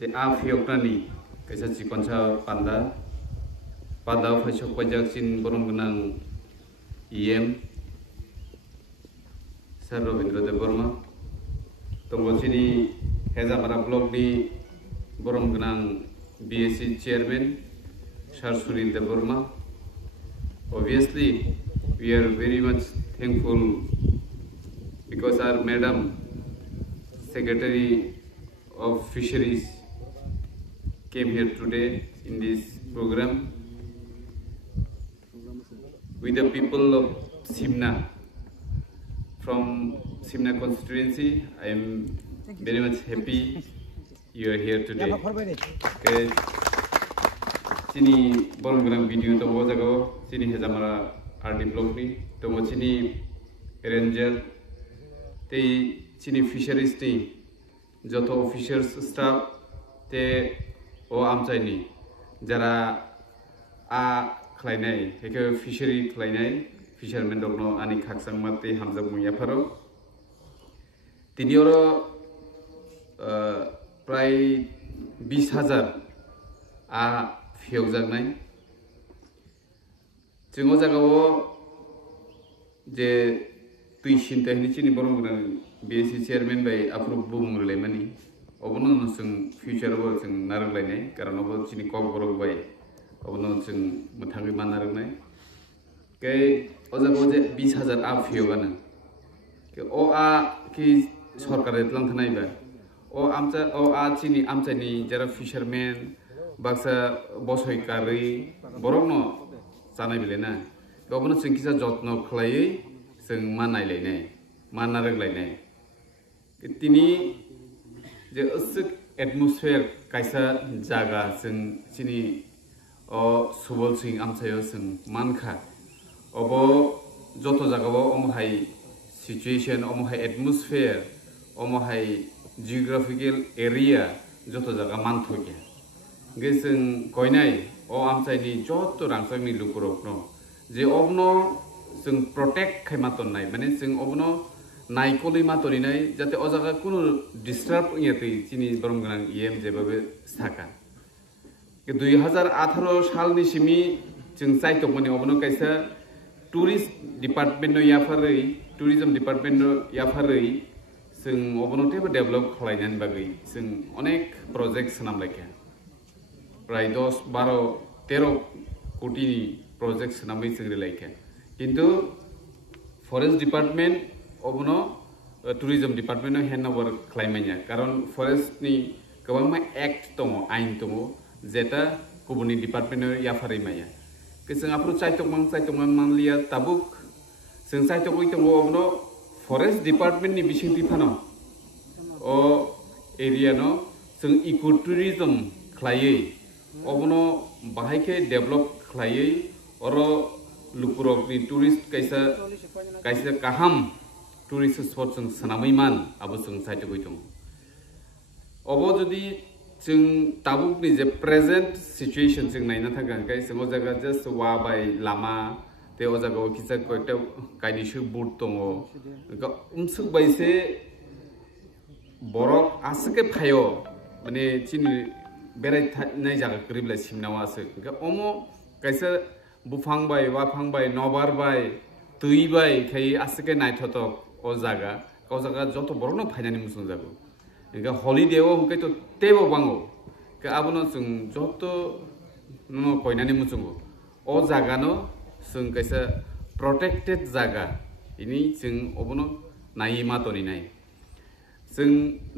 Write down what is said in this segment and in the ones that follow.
जे आ फियकनानि कैसा चिकनसा पादा फैसक पाजक चिन बरम गनां EM Sir Robindra Dev Burma Tongosini Hezamara Blog di Borom Gnang BSc Chairman Sir Suril Dev Burma. Obviously, we are very much thankful because our Madam Secretary of Fisheries came here today in this program with the people of Simna. From Simna constituency, I am very much happy you are here today. Sini borom gram video to boja go sini hezamara RD blog ni to mo sini ranger te sini fisheries ni joto officers staff te o amchai ni jara a khlainai heke fishery khlainai fishermen dogno ani khaksang mate hamjak muya pharo tinioro pray 20,000 a fiyojaknai जों ओ जागाव जे तुइसिन तहनि चिनि बरम गनां BSc chairman bai approve bumrlai mani obono जों future bo जों नारगलायनाय कारण ओबो चिनि कक बरक bai obono जों मोथाङै मा नारगनाय के ओ जागाव जे 20,000 आ फियोगानो के ओ आ कि सरकारे लांथनायबा ओ आ चिनि आमचानि जरा fisherman baksa bosoi kari borokno janai bilena gobno जों किसा जत्न खलायै जों मानायलायनाय मानारगलायनाय तिनि जे असुक एटमॉस्फेयर कायसा जागा जों चिनि ओ सुबल सिंह आमचायो जों मानखा अबो जतो जागाव अमहाय सिचुएशन अमहाय एटमॉस्फेयर अमहाय जियोग्राफिकल एरिया जतो जागा मानथगे जों गयनाय ओ आमचाइनि जत रांसांनि लुकुरकनो जे अबनो जों प्रोटेक्ट खायमातननाय माने जों अबनो नायकलै मातरिनाय जाते अ जागा कुनु डिस्टार्ब इयातै चिनि बरम गनां EM जेबाबो साका 2018 सालनि सिमि जों चाइटक माने अबनो कायसा टूरिस्ट डिपार्टमेन्ट याफारै टूरिज्म डिपार्टमेन्ट याफारै जों अबनो टेबो डेभलप खालायनायनि बागै जों अनेक प्रोजेक्ट सानामलायखा प्राय 10, 12, 13 कोटी प्रोजेक्ट सानामै जों रिलायखा किन्तु फरेस्ट डिपार्टमेन्ट अबनो टूरिज्म डिपार्टमेन्ट हैंड ओवर खालायमाया कारण फरेस्ट नि गोबां एक्ट दङ आइन दङ जेता गुबुननि डिपार्टमेन्ट याफारै माया के जों आफरो चाइटकमान मानलिया ताबुक जों चाइटकयै दङ अबनो फरेस्ट डिपार्टमेन्ट नि बिसिंथि फानो ओ एरिया नो जों इको टूरिज्म खालायै अबनो बाहायके डेभलप खालायै अरो लुकुरकनि टूरिस्ट कायसा काहाम टूरिस्ट स्पॉट जों सनामैमान आबो जों साइटकयै दङ अबो जुदि जों ताबुकनि जे प्रेजेंट सिचुएशन जों नायना थांगोन गाय जों ओ जागा जस्ट वाबाय लामा ते ओ जागाव किसा कयटा कायनिसु बुट दङ उमसुक बायसे बरक आसके फायो माने चिनि बेरायनाय जागा गरिबला सिमनावासो अमो कायसा बुफांबाय वाफांबाय नबारबाय तैबाय खाय आसके नायथतक ओ जागा गाव जागा जत बरनो फायनानि मुसुं जागो इनका हॉलिडेओ हुकै तो तेबो बांगो के आबनो जों जत नो कयनानि मुसुंगो ओ जागानो जों कायसा प्रोटेक्टेड जागा इनि जों अबनो नायि मातनि नाय जों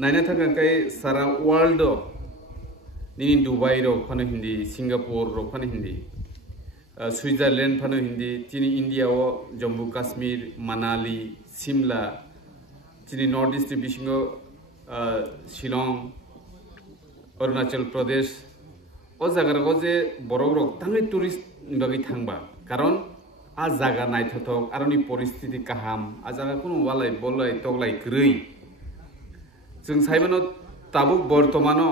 नायना थाखाय सारा वर्ल्ड नि दुबई रो फानो हिंदी सिंगापुर रो फानो हिंदी स्विट्जरलैंड फानो हिंदी चिनि इंडिया ओ जम्मू काश्मीर मनाली शिमला चिनि नॉर्थ ईस्ट बिसिंगो शिलंग अरुणाचल प्रदेश ओ जागाराव जे बरक तांगै टूरिस्ट बागै थांबा कारण आ जागा नायथथक आरोनि परिस्थिति काहाम आ जागा कुनु वालाय बोलाय तगलाय ग्रै जों साइबानो ताबुक बर्तमानो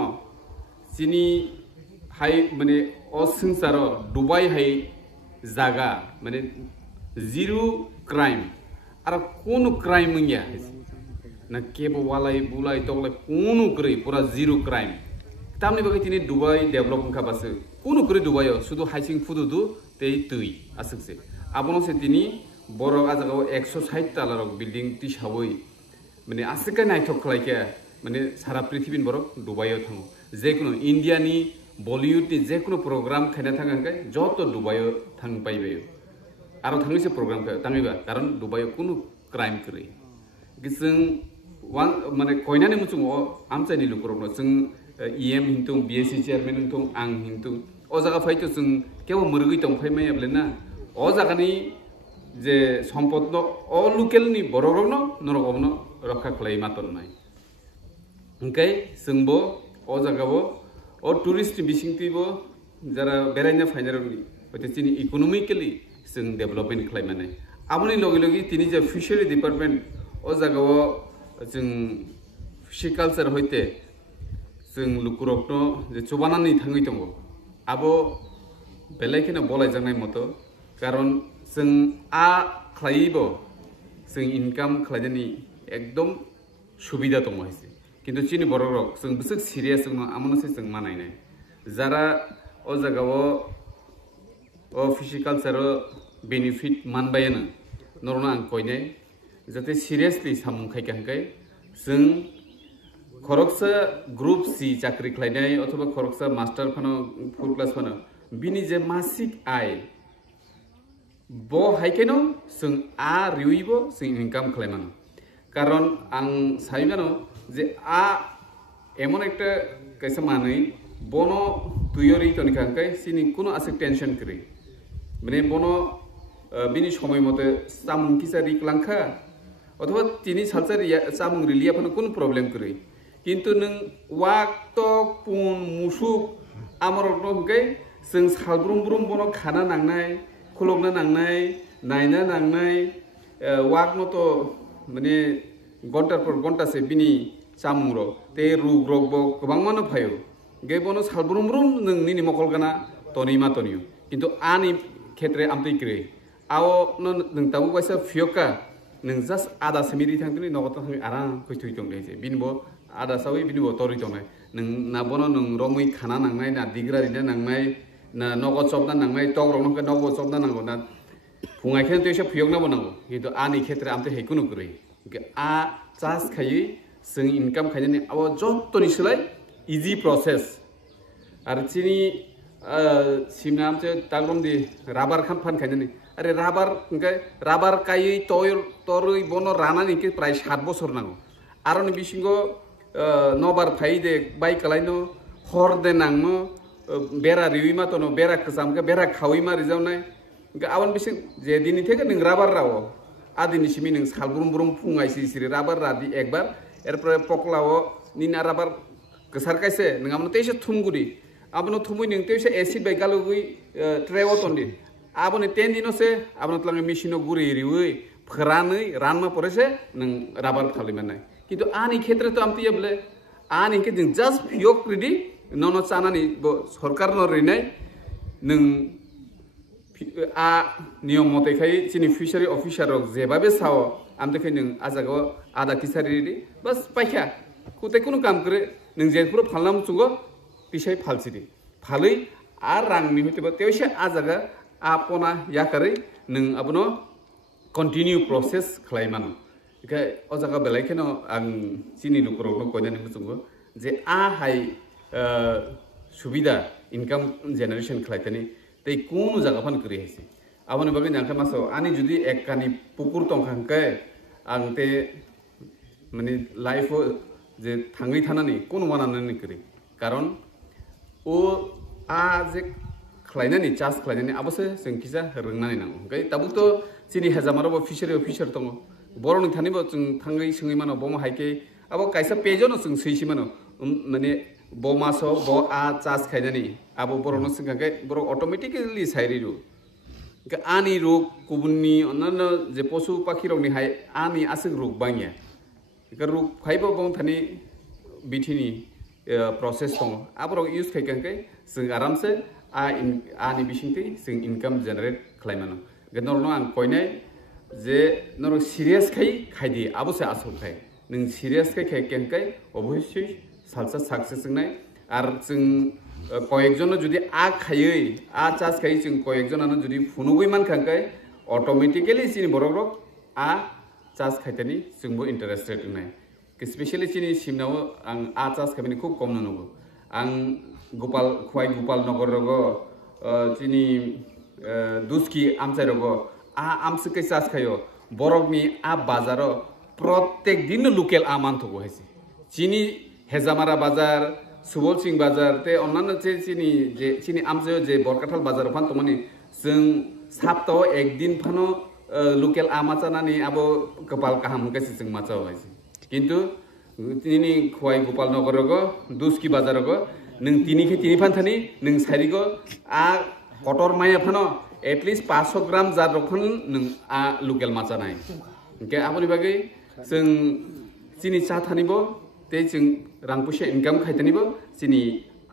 चिनि हाय माने असंसार दुबई हाय जागा माने जीरो क्राइम आरो कोनो क्राइम गैया ना केबो वालाय बुलाय तगलाय कोनो ग्रै पूरा zero crime tamni bagai tini Dubai develop ongka basu kuno kuri Dubai sudu haising fudu du tei tui asukse abono se tini borok ajagao 160 talarok building ti sawoi মানে আসিকা নাইথক খালাইকে মানে সারা পৃথিবীর বড় দুবাইও থাঙ্গো যে কোনো ইন্ডিয়ানি বলিউডনি যে কোনো প্রোগ্রাম খাইনা থাকাঙ্কাই যত দুবাইও থাং পাইবাই আরো থাঙ্গিছে প্রোগ্রাম থাঙ্গিবা কারণ দুবাইও কোনো ক্রাইম করে जों वान माने कयनानि मुचुं आमचाइनि लुकुरनो जों इएम हिंतुं बीएससी चेयरमैन हिंतुं आं हिंतुं ओ जागा फाइतो जों केव मुरगै तंफायमाय आबलेना ओ जागानि जे सम्पद अ लुकेलनि बरगनो नरगनो रक्षा खालाय मातरनाय ओंखाय जोंबो ओ जागाबो ओ टुरिस्ट बिसिंतिबो जारा बेरायना फाइनारनि हयतो तिनि इकोनॉमिकली जों डेभलपमेन्ट खालायमाने आबनि लगे लगे तिनि जे फिशारि डिपार्टमेन्ट ओ जागाव जों फिशि कालचार हयते जों लुकुरकनो जे चबानानै थाङै दङ आबो बेलायखिना बलायजानाय मतो कारण जों आ खालायबो जों इनकाम खालायनायनि एकदम सुबिदा दङ हायसे किन्तु चिनि बररक जों बिसक सिरियास जों आमनसे जों मानायनाय जारा ओ जागाव ओ फिशि कालचार बेनिफिट मानबायानो नरना आं कयनाय जाते सिरियासलि सामुं खायखांखाय जों खरकसा ग्रुप सी चाकरी खालायनाय अथवा खरकसा मास्टार फानो फुल क्लास फानो बिनि जे मासिक आय बो हायकेनो जों आ रिउइबो जों इनकाम खालायमानो कारण आं साइमानो जे आ एमन एकटा कैसा मानै बनो तुयरि तनिखांखाय सिनि कोनो आसे टेंशन करि माने बनो बिनि समय मते सामुं किसा रिकलांखा अथवा तिनी सालसारिया सामुं रिलिया फानो कोनो प्रब्लेम करि किन्तु नों वाक टक पुन मुसुक आमरनो हगै जों सालब्रुम ब्रुम बनो खाना नांनाय खुलगना नांनाय नायना नांनाय वाक नतो माने घन्टार पर घन्टासे बिनि सामुंरो ते रुग रगबो गोबां मानो फायो गे बनो सालब्रुम ब्रुम नोंनि मकल गाना तनिमा तनियो किन्तु आनि क्षेत्रे आमतैक्रे आओ नों ताबु बायसा फियका नों जास्ट आधा सेमिरि थांतनि नगत थांनि आराम खैथुइ दं देजे बिनबो आधा सावै बिनबो तरि दंनाय नों ना बनो नों रमै खाना नांनाय ना दिग्रारिना नांनाय ना नगद सबना नांनाय तगरनखौ नगद सबना नांगौ ना फुङायखौ तेसे फियकना बनांगौ किन्तु आनि क्षेत्रे आमते हेकुनु गरै आ चास खायै जों इनकाम खायनानै आव जत्तनि सोलाय इजि प्रसेस आरो चिनि सिमना आमते तागरमदि राबार खान फान खायनानै अरे राबार कायै तरै बनो रानानै के प्राय 7 बছर नांगौ आरो बिसिंगो नबार फाइदे बाइ कलायनो हर दे नांनो बेरा रिउइमा तनो बेरा कसामके बेरा खावैमा रिजावनाय आवन बिसिं जे दिनि थेके नों राबार राव आदिनि सिमि नों सालब्रुम ब्रुम फुङायसि सिरि राबार रादि एकबार एरप्रे पकलाव निना राबार गसार कायसे नङामनो तेसे थुमगुरि आबनो थुमै नों तेसे एसिड बाइ गालुगै ट्रेव तन्दि आबने 10 दिनोसे आबनो तलाङे मेसिनो गुरि रिउइ फोरानै रानमा परेसे नों राबार खालिमानाय किन्तु आनि क्षेत्र तो आमति बले आनि के जों जस्ट फियक रेडी ननो चानानि सरकार न रिनाय नों आ नियम मते खाय चिनि फिशारि अफिसार जेबाबे साव आमते नों आजागो आधा किसारि रेडी बस पाइखा कुते कुनु काम करे नों जेफोर फालनाम चुगो तिसाय फालसिरि फालै आ रांनि हयतबा तेवसे आजागा आपना याकारै नों आबनो कन्टिन्यू प्रोसेस खालायमानो इका अजागा बेलायखेनो आं चिनि लुकुरनो कयनानै बुङो जे आ हाय सुबिदा इनकाम जेनारेशन खालायतनि तै कोन जागाफान करि हैसे आबनि बागै नांखा मासो आनि जुदि एककानि पुकुर तंखांके आंते माने लाइफ जे थाङै थानानै कोन मानानै करि कारण ओ आ जे खालायनानै चास खालायनानै आबोसो जों किजा रोंनानै नांगौ ओंखाय ताबुथ चिनि हेजामाराबो फिशारि अफिसार दङ बर'नि थानिबो जों थाङै सोङै मानो बमा हायके आबो कायसा पेजनो जों सैसि मानो माने बमासो ब आ चास खायनानै आबो बर'नो सिंगाके बर' अटोमेटिकली साइरिरु आनि रोग गुबुननि अन्नान जे पशु पाखि रंनि हाय आनि आसि रोग बांगिया रोग फाइबो बं थानि बिथिनि प्रोसेस दङ आबो इउज खायखांके जों आरामसे आनि बिसिंति जों इनकाम जेनारेट खालायमानो गनरनो आं कयनाय जे नरो सिरियास खायदि आबोसे आसल खाय नों सिरियास खायकेंकाय अबयस्सै सालसा सक्सेस जोंनाय আর जों কয়েকজন যদি খাयै চাষ খাই जों কয়েকজনানো যদি ফুনুগৈ মান খাঙ্কাই অটোমেটিক্যালি চিনি বরক চাষ খাইতেনি जोंबो इन्टारेस्टेड নাই स्पेशली चिनी सिमनाव आं चाष खाइनि खूब कम नुनो आं गोपाल नगर रगो चिनी दुस्की आमसाय रगो आमसके चाष खायो बरकनि बाजार प्रत्येक दिन लोकेल मानथगो हाइसे चिनी हेजामारा बाजार सुबल सिंह बाजार ते अन्नान चिनी आमसाय जे बरकाथाल बाजार फान तमानि जों सप्ताह एक दिन फानो लोकेल माचानानि आबो गोपाल काहाम गासि जों माचाव हाइसे किन्तु तिनी खुवाई गोपाल नगर रगो दुस्की बाजार रगो नों तिनि फानथानि नों सारिगो कटर माया फानो एटलिस्ट 500 ग्राम जार रखन नों लोकेल माचा नाय ओके आबोनि बागै जों चिनी चा थानिबो ते जों रां पैसा इनकाम खाइथानिबो चिनी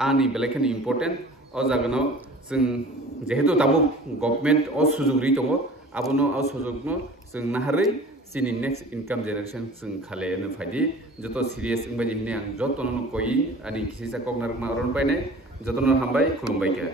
आनि बेलायखानि इम्पोर्टेन्ट अ जागोनाव जों जेहेतु दाबो गभर्नमेन्ट अ सुजुगरि दङ आबोनो अ सुजुगनो जों नाहारै चिनी नेक्स्ट इनकाम जेनेरेशन जों खालायनो फायदि जत सिरियास बायदि हिने आं जतनो कोई आनि किसिसा कगनार मारन बायनाय जतनो हामबाय खुलुमबाय।